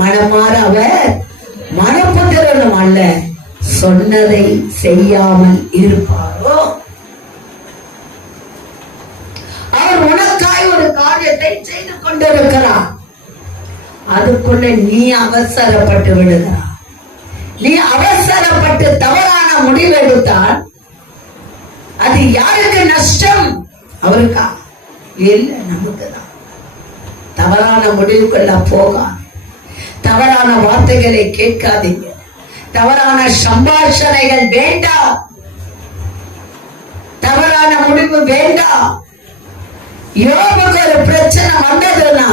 மனமாற அவர் மனப்புத்திரனும் அல்ல, சொன்னதை செய்யாமல் இருப்பாரோ? அவர் உனக்காய் ஒரு காரியத்தை செய்து கொண்டிருக்கிறார், அதுக்குள்ள நீ அவசரப்பட்டு விடுகிறார். நீ அவசரப்பட்டு தவறான முடிவு எடுத்தால் அது யாருக்கு நஷ்டம்? அவருக்கா? இல்ல, நமக்கு தான். தவறான முடிவுக்குள்ள போகாது, தவறான வார்த்தைகளை கேட்காதீங்க, தவறான சம்பாஷணைகள் வேண்டாம், தவறான முடிவு வேண்டாம். யோபுக்கு ஒரு பிரச்சனை வந்ததுன்னா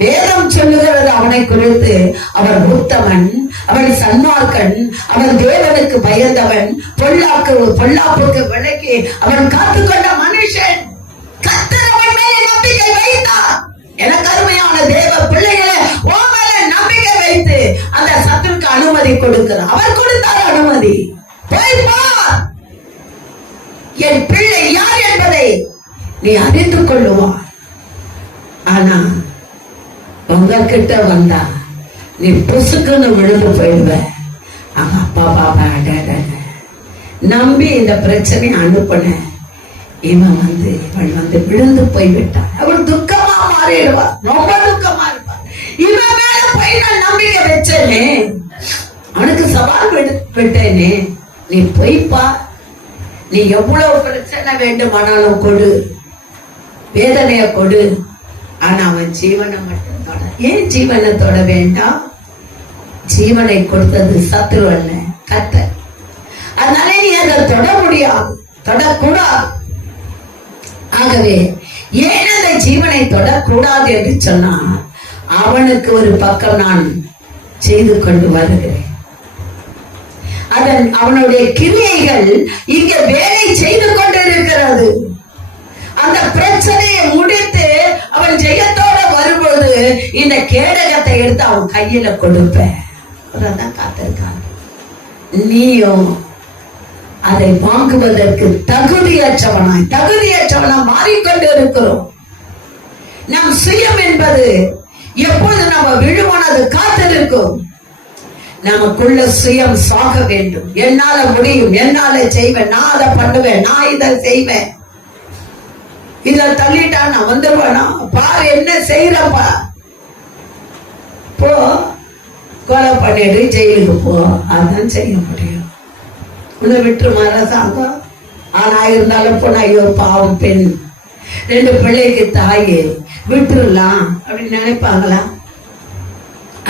வேதம் சொல்லுகிறது அவனை குறித்து, அவன் உத்தமன், அவன் சன்மார்க்கன், அவன் தேவனுக்கு பயந்தவன், பொல்லாப்புக்கு விலகி அவன் காத்துக்கொண்ட மனுஷன். கர்த்தர் அவன் மேலே நம்பிக்கை வைத்தார். எனக்கு அருமையான தேவ பிள்ளைகளை உன் மேல நம்பிக்கை வைத்து அந்த சத்துருக்கு அனுமதி கொடுக்கிறார். அவர் கொடுத்தார் அனுமதி. போய் பார், என் பிள்ளை யார் என்பதை நீ அறிந்து கொள்ளுவார். ஆனா உங்ககிட்ட வந்தா நீ புசுக்குன்னு விழுந்து போயிடுவ. அவங்க அப்பா பாப்பா நம்பி இந்த பிரச்சனை அனுப்புன, இவன் வந்து விழுந்து போய்விட்டான். அவள் துக்கமா மாறிடுவார், ரொம்ப துக்கமா இருப்பார். இவன் மேல போய் நான் நம்பிக்கை வச்சேனே, அவனுக்கு சவால் விட்டேனே, நீ போய்ப்பா, நீ எவ்வளவு பிரச்சனை வேண்டுமானாலும் கொடு, வேதனைய கொடு, ஆனா அவன் ஜீவனை மட்டும் தொட. ஏன் ஜீவனை தொட வேண்டாம்? ஜீவனை கொடுத்தது சத்துரு அல்ல, கர்த்தர். அதனால நீ அதை தொட முடியாது, தொடக்கூடாது. ஆகவே ஏன் அந்த ஜீவனை தொடக்கூடாது என்று சொன்னா, அவனுக்கு ஒரு பக்கம் நான் செய்து கொண்டு வருகிறேன். அவனுடைய கிரியைகள் இங்க வேலை செய்து கொண்டிருக்கிறது. அந்த பிரச்சனையை முடித்து அவன் ஜெயத்தோட வரும்போது இந்த கேடகத்தை எடுத்து அவன் கையில கொடுப்பேன். காத்திருக்காங்க. நீயும் அதை வாங்குவதற்கு தகுதியற்றவனா மாறிக்கொண்டு இருக்கிறோம். நம் சுயம் என்பது எப்பொழுது நம்ம விழுவானது காத்திருக்கும். நமக்குள்ள சுயம் சாக வேண்டும். என்னால முடியும், என்னால செய்வேன், நான் அதை பண்ணுவேன், நான் இதை செய்வேன், இத தள்ளிட்டா நான் வந்துருவேனா, பாரு என்ன செய்யறப்பா, போ கொலை பண்ணிட்டு ஜெயிலுக்கு போ, அதான் செய்ய முடியும். உன்னை விட்டுருமா அரசாங்கம்? ஆனா இருந்தாலும் பொண்ணு, ஐயோ பாவம் பெண், 2 பிள்ளைக்கு தாயே, விட்டுருலாம் அப்படின்னு நினைப்பாங்களா?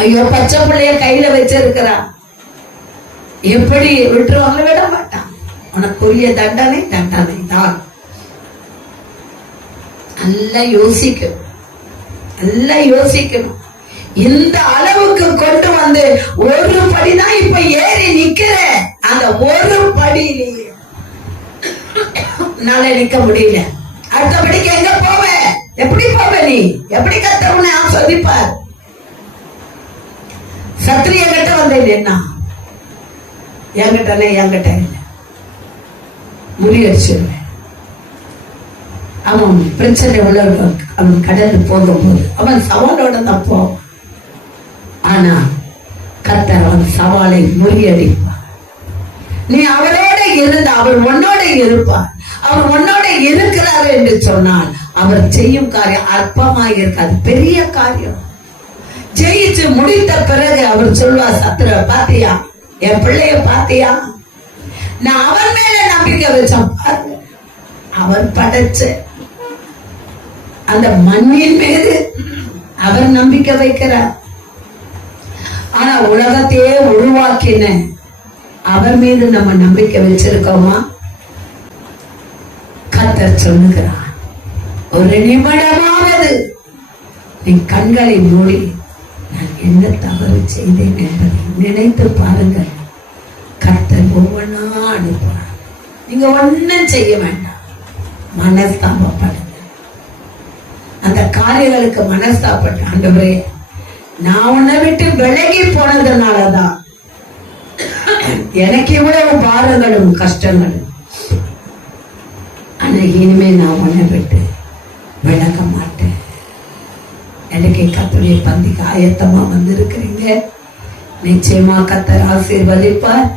ஐயோ பச்சை பிள்ளைய கையில வச்சிருக்கிறான், எப்படி விட்டுருவாங்க? விட மாட்டான். உனக்குரிய தண்டனை தான். நல்லா யோசிக்கணும். இந்த அளவுக்கு கொண்டு வந்து ஒரு படிதான் இப்ப ஏறி நிக்கிற. அந்த ஒரு படியிலேயே நாளை நிக்க முடியல. அடுத்தபடிக்கு எங்க போவ? எப்படி போவ? நீ எப்படி கத்தவனை ஆஸ்வதிப்பார்? சத்திரிய கிட்ட வந்தேன், என்ன என்கிட்ட இல்லை, முறியடிச்சிருவேன். அவன் பிரச்சனை உள்ள அவன் கடந்து போகும்போது அவன் சவாலோட தான் போவான். ஆனா கர்த்தர் அவன் சவாலை முறியடிப்பார். நீ அவரோட இருந்த, அவர் உன்னோட இருப்பார். அவர் உன்னோட இருக்கிறார் என்று சொன்னால் அவர் செய்யும் காரியம் அற்பமாக இருக்காது, பெரிய காரியம். ஜெயிச்சு முடித்த பிறகு அவர் சொல்வார், சத்துர பாத்தியா, என் பிள்ளைய பாத்தியா, நான் அவன் மேல நம்பிக்கை வச்சேன். அவர் படைச்ச அந்த மண்ணின் மீது அவர் நம்பிக்கை வைக்கிறார். ஆனா உலகத்தையே உருவாக்கின அவர் மீது நம்ம நம்பிக்கை வச்சிருக்கோமா? கர்த்தர் சொல்லுகிறார், ஒரு நிமிடமாவது நீ கண்களை மூடி நான் என்ன தவறு செய்தேன் என்பதை நினைத்து பாருங்கள். கர்த்தர் ஒவ்வொன்னா அனுப்புவார். நீங்க ஒன்னும் செய்ய வேண்டாம், மனஸ்தாபப்படுங்க. அந்த காரியங்களுக்கு மனஸ்தாபப்பட்ட, ஆண்டவரே நான் உன்னை விட்டு விலகி போனதுனாலதான் எனக்கு இவ்வளவு பாரங்களும் கஷ்டங்களும். ஆனா இனிமே நான் உன்னை விட்டு விலக மாட்டேன். எனக்கு கர்த்தருடைய பந்திக்கு ஆயத்தமா வந்திருக்கிறீங்க. நிச்சயமா கர்த்தர் ஆசீர்வதிப்பார்.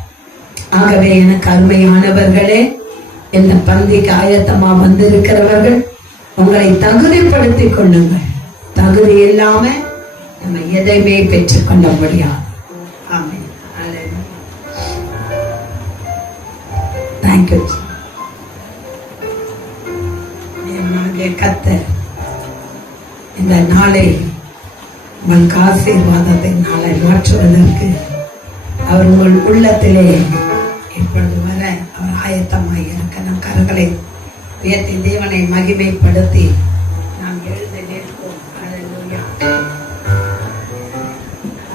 ஆகவே எனக்கு அருமையானவர்களே, இந்த பந்திக்கு ஆயத்தமா வந்திருக்கிறவர்கள் உங்களை தகுதிப்படுத்திக் கொள்ளுங்கள். தகுதி இல்லாம நம்ம எதையுமே பெற்றுக் கொள்ள முடியாது. ஆமென். தேங்க்யூ. கர்த்தர் இந்த நாளை உங்களுக்கு ஆசீர்வாதத்தை நாளை மாற்றுவதற்கு அவர் உங்கள் உள்ளத்திலே இப்பொழுது வர அவர் ஆயத்தமாக இருக்க நம் கரங்களை உயர்த்தி தேவனை மகிமைப்படுத்தி நாம் எழுந்து நிற்போம். அல்லேலூயா,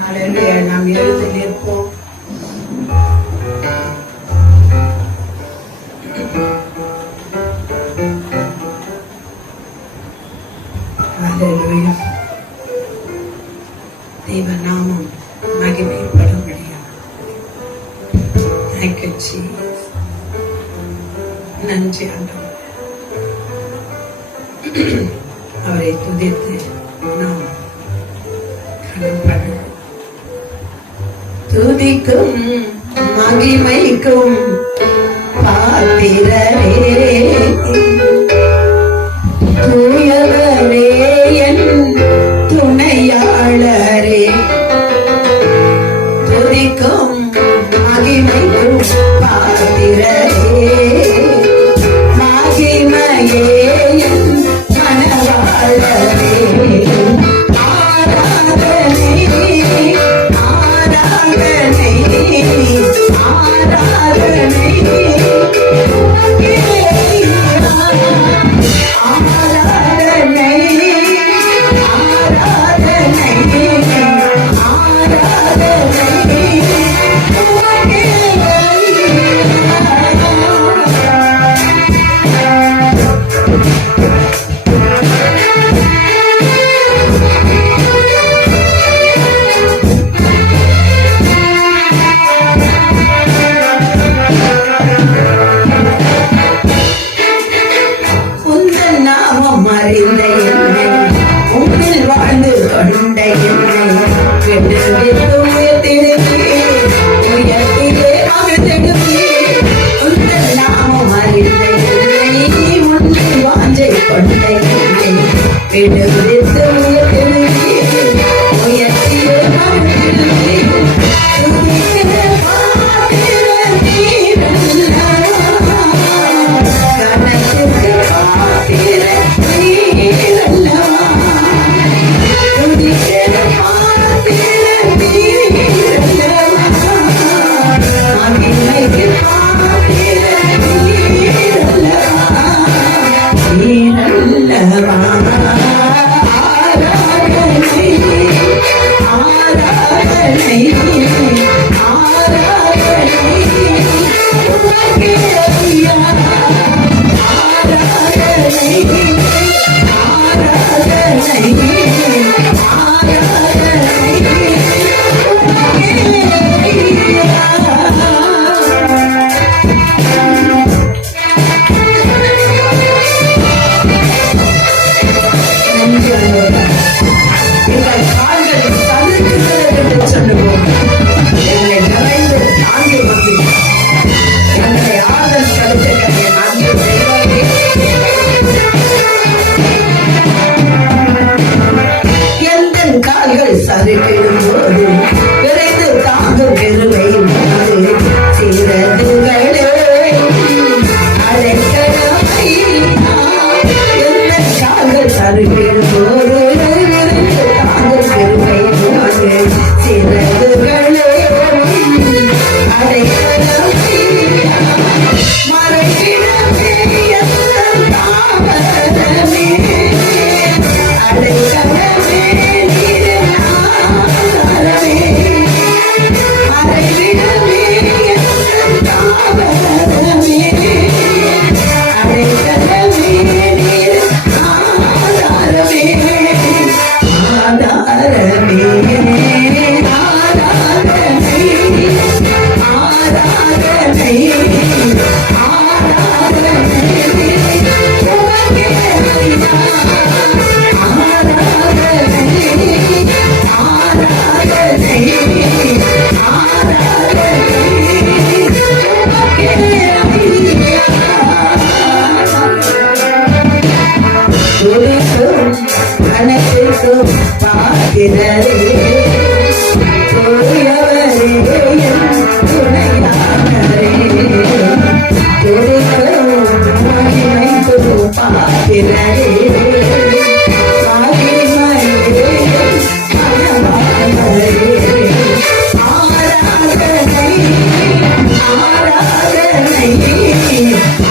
அல்லேலூயா. நாம் எழுந்து நிற்போம். அல்லேலூயா. தேவ நாமம் மகிமைப்படும்படியா. Thank you, Jesus. நன்றி ஆண்டவரே. அவரை துதித்து நாம் கனப்படுவோம். துதிக்கும் மகிமைக்கும் பாத்திரரே, தூயவரே, என் துணையாளரே. துதிக்கும் மகிமைக்கும் பாத்திரரே, மகிமையே என் மனவாளரே. ஆராதனை ஆராதனை ஆராதனை அறிந்த என்னை, உன்னில் வாழ்ந்து கொண்ட என்னை, வென்று உயர்த்திடுவே, உயர்த்திலே மகிழ்ந்திடுவே. உந்தன் நாமம் அறிந்த என்னை, உன்னில் வாஞ்சை கொண்ட என்னை, வென்று உயர்த்திடுவே, உயர்த்திலே மகிழ்ந்திடுவே.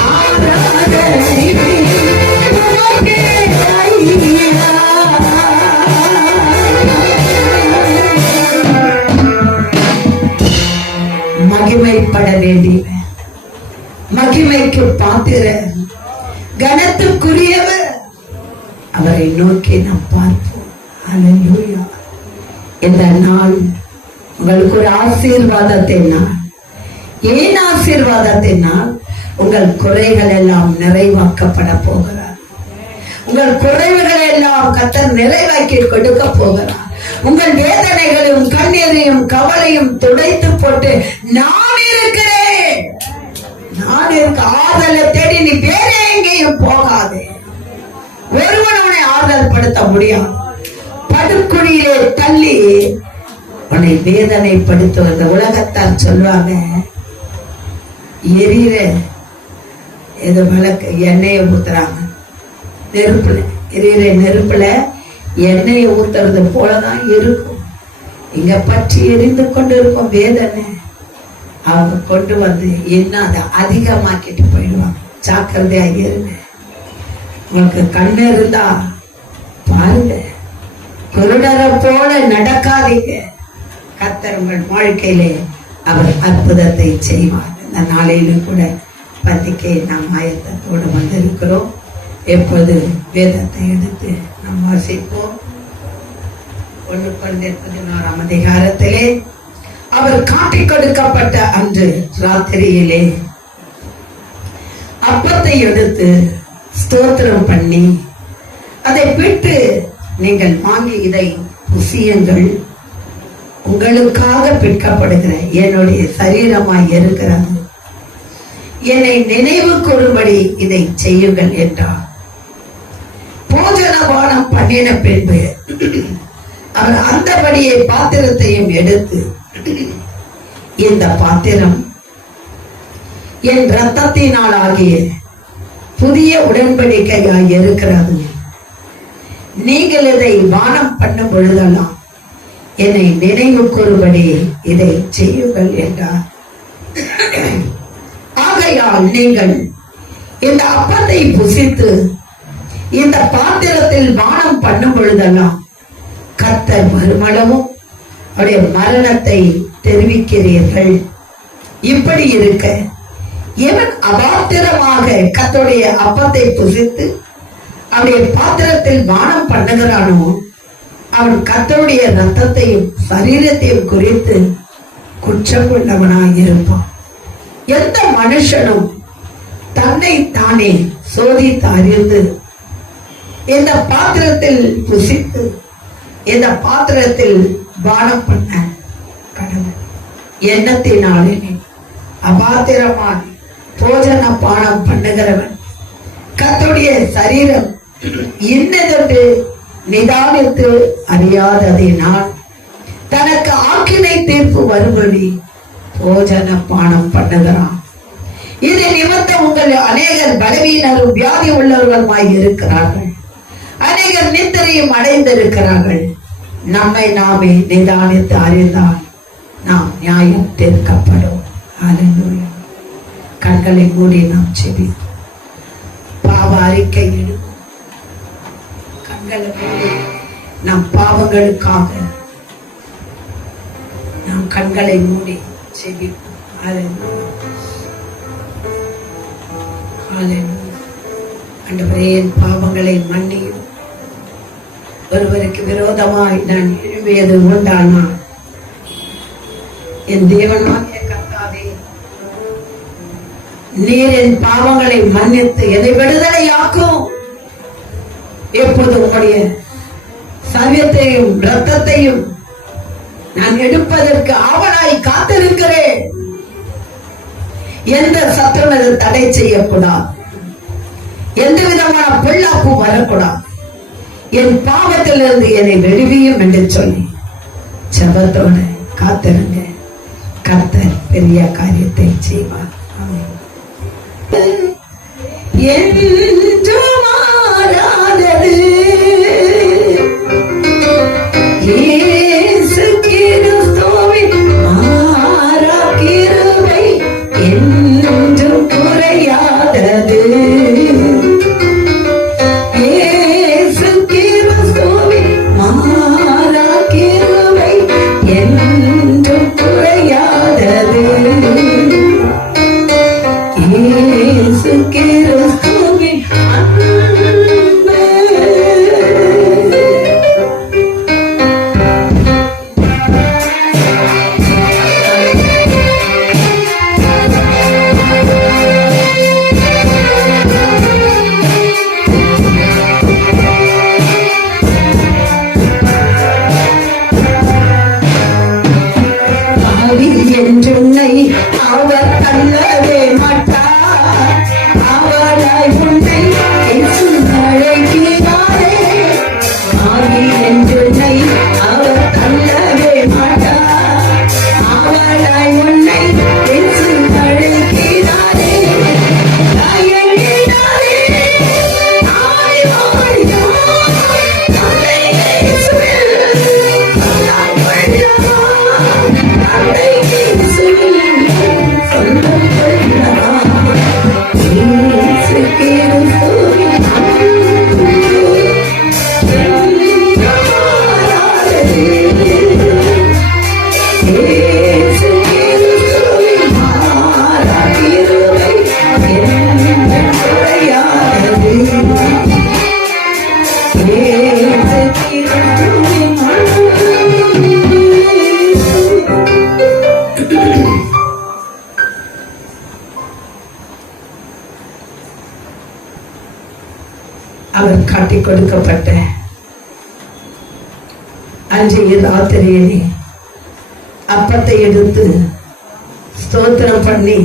ஆராதனை மகிமைப்பட வேண்டியவர், மகிமைக்கு பாத்திர, கனத்துக்குரியவர். அவரை நோக்கி நாம் பார்ப்போம். அல்லேலூயா. இந்த நாள் உங்களுக்கு ஒரு ஆசீர்வாதத்தின் நாள். ஏன் ஆசீர்வாதத்தின் நாள்? உங்கள் குறைகள் எல்லாம் நிறைவாக்கப்பட போகிறார். உங்கள் குறைவுகளை எல்லாம் கர்த்தர் நிறைவாக்கி கொடுக்க போகிறார். உங்கள் வேதனைகளையும் கண்ணீரையும் கவலையும் துடைத்து போட்டு நான் இருக்கிறேன், நான் இருக்க ஆறுதலை தேடி நீ வேற எங்கேயும் போகாது. ஒருவன் உன்னை ஆறுதல் படுத்த முடியாது. படுக்குழியிலே தள்ளி உன்னை வேதனைப்படுத்துவது. உலகத்தார் சொல்லுவாங்க, எரியிற ஏதோ விளக்கு எண்ணெயை ஊத்துறாங்க, நெருப்புல எரியிற நெருப்புல எண்ணெயை ஊத்துறது போலதான் இருக்கும். இங்க பற்றி எரிந்து கொண்டு இருக்கும் வேதனை. அவங்க கொண்டு வந்து என்ன அதை அதிகமாக்கிட்டு போயிடுவாங்க. ஜாக்கிரதையா இருங்க. உங்களுக்கு கண்ணு இருந்தா பாருங்க, குருடரை போல நடக்காதீங்க. கர்த்தர் உங்கள் வாழ்க்கையிலே அவர் அற்புதத்தை செய்வார். இந்த நாளையிலும் கூட பந்திக்கை நாம் ஆயத்தத்தோடு வந்திருக்கிறோம். எப்போது வேதத்தை எடுத்து நாம் வாசிப்போம். 1 Corinthians 16 அதிகாரத்திலே அவர் காட்டிக் கொடுக்கப்பட்ட அன்று ராத்திரியிலே அப்பத்தை எடுத்து ஸ்தோத்திரம் பண்ணி அதை பிட்டு, நீங்கள் வாங்கி இதை புசியுங்கள், உங்களுக்காக பிற்கப்படுகிற என்னுடைய சரீரமாய் இருக்கிறது, என்னை நினைவு கூறும்படி இதை செய்யுங்கள் என்றார். போஜனபானம் பண்ணின பின்பு அவர் அந்தபடியே பாத்திரத்தையும் எடுத்து, இந்த பாத்திரம் என் இரத்தத்தினால் ஆகிய புதிய உடன்படிக்கையாய் இருக்கிறது, நீங்கள் இதை பானம் பண்ணும் பொழுதெல்லாம் என்னை நினைவு கூறும்படி இதை செய்யுங்கள் என்றார். ஆகையால் நீங்கள் இந்த அப்பத்தை புசித்து இந்த பாத்திரத்தில் பானம் பண்ணும் பொழுதெல்லாம் கர்த்தர் மறுமளவும் அவருடைய மரணத்தை தெரிவிக்கிறீர்கள். இப்படி இருக்க எவன் அபாத்திரமாக கர்த்தருடைய அப்பத்தை புசித்து அவருடைய பாத்திரத்தில் பானம் பண்ணுகிறானோ அவன் கர்த்தருடைய ரத்தத்தையும் சரீரத்தையும் குறித்து குற்றம் கொண்டவனாய் இருப்பான். எந்த மனுஷனும் தன்னை தானே சோதித்து அறிந்து இந்த பாத்திரத்தில் புசித்து இந்த பாத்திரத்தில் பானம் பண்ண கடவுள் எண்ணத்தினாலே அபாத்திரமான போஜன பானம் பண்ணுகிறவன் கர்த்தருடைய சரீரம் இன்னதென்று நிதானித்து அறியாததினால் தனக்கு ஆக்கினை தீர்ப்பு வரும்படி போஜன பானம் பண்ணுகிறான். இது நிமித்தம் உங்கள் அநேகர் பலவீனரும் வியாதி உள்ளவர்களுமாய் இருக்கிறார்கள், அநேகர் நித்திரையும் அடைந்திருக்கிறார்கள். நம்மை நாமே நிதானித்து அறிந்தால் நாம் நியாயம் தீர்க்கப்படும். அல்லேலூயா. கண்களை மூடி நாம் செபிப்போம். பாவ அறிக்கை இடுவோம். கண்களை மூடி நம் பாவங்களுக்காக நாம் கண்களை மூடி செபிப்போம். அல்லேலூயா. அல்லேலூயா. ஆண்டவரே, என் பாவங்களை மன்னியும். ஒருவருக்கு விரோதமாய் நான் எழும்பியது உண்டானால் என் தேவனாகிய கர்த்தாவே, நீர் என் பாவங்களை மன்னித்து என்னை விடுதலையாக்கும். எப்போது உங்களுடைய சரியத்தையும் ரத்தத்தையும் நான் எடுப்பதற்கு ஆவலாய் காத்திருக்கிறேன். எந்த சத்துரும் அதை தடை செய்யக்கூடாது, எந்த விதமான பொல்லாப்பு வரக்கூடாது. என் பாவத்திலிருந்து என்னை விடுவியும் என்று சொல்லி ஜெபத்தோடு காத்திருங்க. கர்த்தர் பெரிய காரியத்தை செய்வார். என்று மாறாதது இயேசு கிறிஸ்துவின் மாறா கிருபை என்றும் குறையாதது. இயேசு கிறிஸ்துவின் மாறா கிருபை என்றும் குறையாதது. என்றுனை அவர் தள்ளவே மாட்டார். அவளாய் உன்னை பேசு அழைக்கிறாரே, தயங்கிடாதே, தாய் வாழினார், தந்தை இயேசுவில் சொல்லால் கொள்ளவா, தந்தை இயேசுவில் சொல்லால் கொள்ளவா. இயேசு கிறிஸ்துவின் அன்பு இயேசு கிறிஸ்துவின் மாறா கிருபை என்றும் குறையாதது. இயேசு கிறிஸ்துவின் அன்பு. அவர் காட்டிக் கொடுக்கப்பட்ட அன்றைய ராத்திரியிலே அப்பத்தை எடுத்து ஸ்தோத்திரம் பண்ணி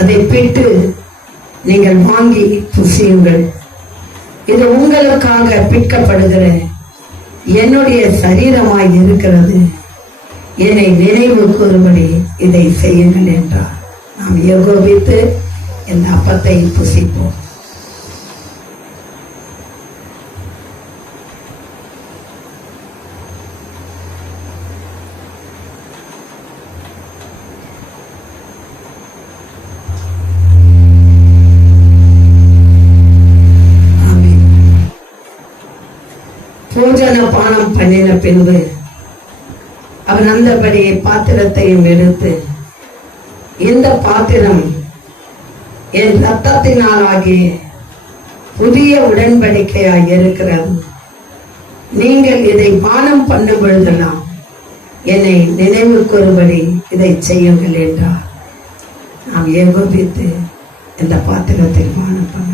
அதை பிட்டு நீங்கள் வாங்கி புசியுங்கள், இது உங்களுக்காக பிற்கப்படுகிற என்னுடைய சரீரமாய் இருக்கிறது, என்னை நினைவு கூறும்படி இதை செய்யுங்கள் என்றார். நாம் ஏகோபித்து இந்த அப்பத்தை புசிப்போம். போஜன பானம் பண்ணின பின்பு அவன் அந்தபடி பாத்திரத்தையும் எடுத்து, இந்த பாத்திரம் என் ரத்தத்தினால் ஆகிய புதிய உடன்படிக்கையாய் இருக்கிறது, நீங்கள் இதை பானம் பண்ணும் பொழுதெல்லாம் என்னை நினைவு கூறும்படி இதை செய்யுங்கள் என்றார். நாம் ஏகோபித்து இந்த பாத்திரத்தில் பானம் பண்ண